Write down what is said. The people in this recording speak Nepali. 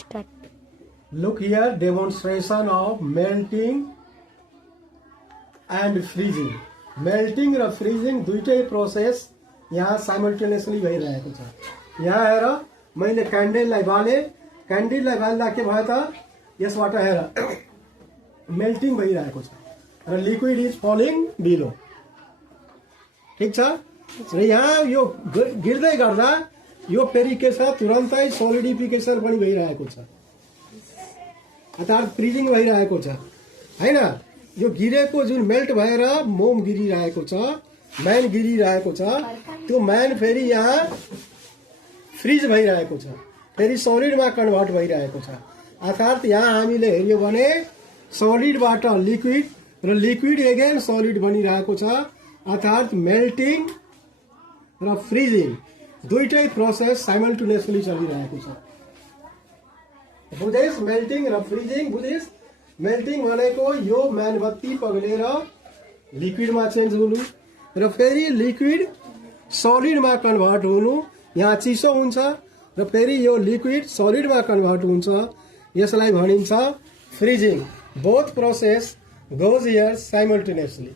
Start. Look here, demonstration of melting and freezing. Melting र freezing दुईटै प्रोसेस यहाँ साइमल्टेनियसली भइरहेको छ। यहाँ हेर मैले क्यान्डललाई बाले, क्यान्डललाई बाल्दा के भयो त यसबाट हेर मेल्टिङ भइरहेको छ र लिक्विड इज फलिङ बिलो। ठीक छ र यहाँ यो गिर्दै गर्दा यो फेरि के छ तुरन्तै सोलिडिफिकेसन पनि भइरहेको छ अर्थात् फ्रिजिङ भइरहेको छ हैन। यो गिरेको जुन मेल्ट भएर मोम गिरिरहेको छ, म्यान गिरिरहेको छ, त्यो म्यान फेरि यहाँ फ्रिज भइरहेको छ, फेरि सलिडमा कन्भर्ट भइरहेको छ। अर्थात् यहाँ हामीले हेर्यो भने सलिडबाट लिक्विड र लिक्विड एगेन सलिड बनिरहेको छ। अर्थात् मेल्टिङ र फ्रिजिङ दुईटै प्रोसेस साइमल्टेनियसली चलिरहेको छ। बुझेस मेल्टिङ र फ्रिजिङ बुझेस। मेल्टिङ भनेको यो मेणबत्ती पग्लेर लिक्विडमा चेन्ज हुनु र फेरि लिक्विड सलिडमा कन्भर्ट हुनु, यहाँ चिसो हुन्छ र फेरि यो लिक्विड सलिडमा कन्भर्ट हुन्छ, यसलाई भनिन्छ freezing. Both process goes here simultaneously.